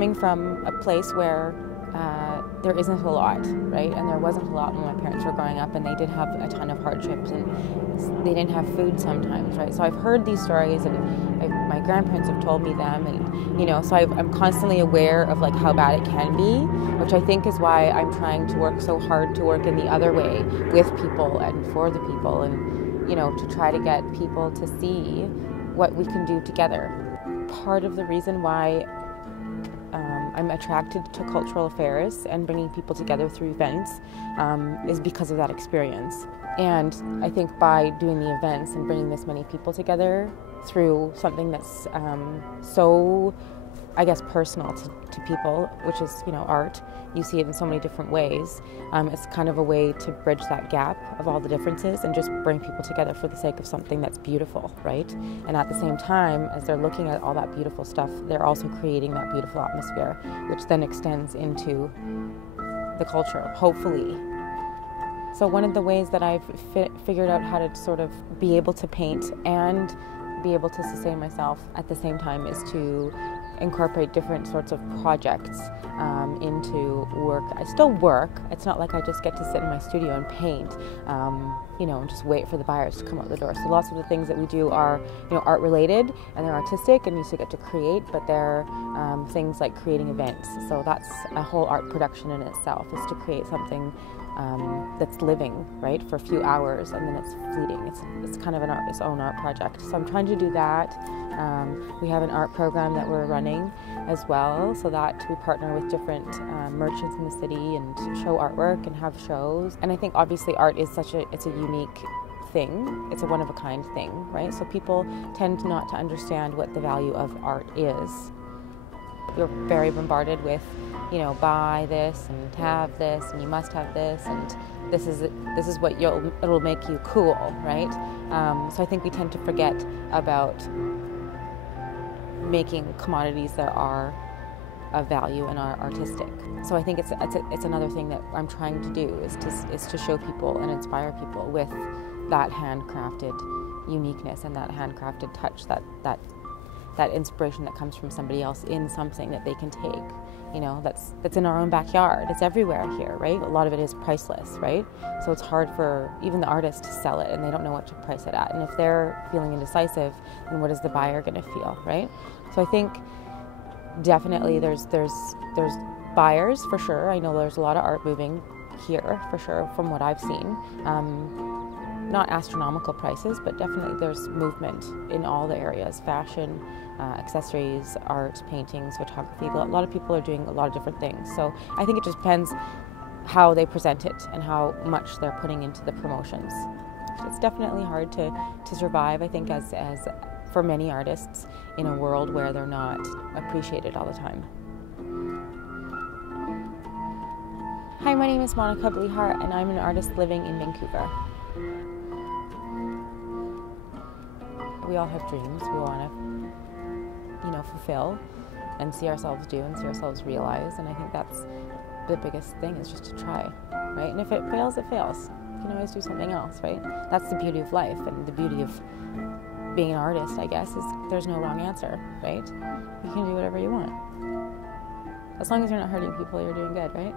coming from a place where there isn't a lot, right? And there wasn't a lot when my parents were growing up, and they did have a ton of hardships, and they didn't have food sometimes, right? So I've heard these stories, and my grandparents have told me them, and so I'm constantly aware of like how bad it can be, which I think is why I'm trying to work so hard to work in the other way with people and for the people, and to try to get people to see what we can do together. Part of the reason why I'm attracted to cultural affairs and bringing people together through events is because of that experience. And I think by doing the events and bringing this many people together through something that's so, I guess, personal to people, which is, art, you see it in so many different ways. It's kind of a way to bridge that gap of all the differences and just bring people together for the sake of something that's beautiful, right? And at the same time, as they're looking at all that beautiful stuff, they're also creating that beautiful atmosphere, which then extends into the culture, hopefully. So one of the ways that I've figured out how to sort of be able to paint and be able to sustain myself at the same time is to incorporate different sorts of projects into work. I still work. It's not like I just get to sit in my studio and paint, and just wait for the buyers to come out the door. So lots of the things that we do are, art related, and they're artistic, and you still get to create, but they're things like creating events. So that's a whole art production in itself, is to create something that's living, right, for a few hours, and then it's fleeting. It's kind of its own art project. So I'm trying to do that. We have an art program that we're running as well, so that we partner with different merchants in the city and show artwork and have shows. And I think obviously art is it's a unique thing. It's a one-of-a-kind thing, right? So people tend not to understand what the value of art is. We're very bombarded with, buy this and have this and you must have this and this is what it'll make you cool, right? So I think we tend to forget about making commodities that are of value and are artistic. So I think it's another thing that I'm trying to do is to show people and inspire people with that handcrafted uniqueness and that handcrafted touch, that inspiration that comes from somebody else in something that they can take, that's in our own backyard. It's everywhere here, right? A lot of it is priceless, right? So it's hard for even the artist to sell it, and they don't know what to price it at. And if they're feeling indecisive, then what is the buyer going to feel, right? So I think definitely there's buyers for sure. I know there's a lot of art moving here for sure from what I've seen. Not astronomical prices, but definitely there's movement in all the areas: fashion, accessories, art, paintings, photography. A lot of people are doing a lot of different things. So I think it just depends how they present it and how much they're putting into the promotions. It's definitely hard to survive, I think, as for many artists in a world where they're not appreciated all the time. Hi, my name is Monika Blichar, and I'm an artist living in Vancouver. We all have dreams we want to, fulfill and see ourselves do and see ourselves realize. And I think that's the biggest thing, is just to try, right? And if it fails, it fails. You can always do something else, right? That's the beauty of life, and the beauty of being an artist, I guess, is there's no wrong answer, right? You can do whatever you want. As long as you're not hurting people, you're doing good, right?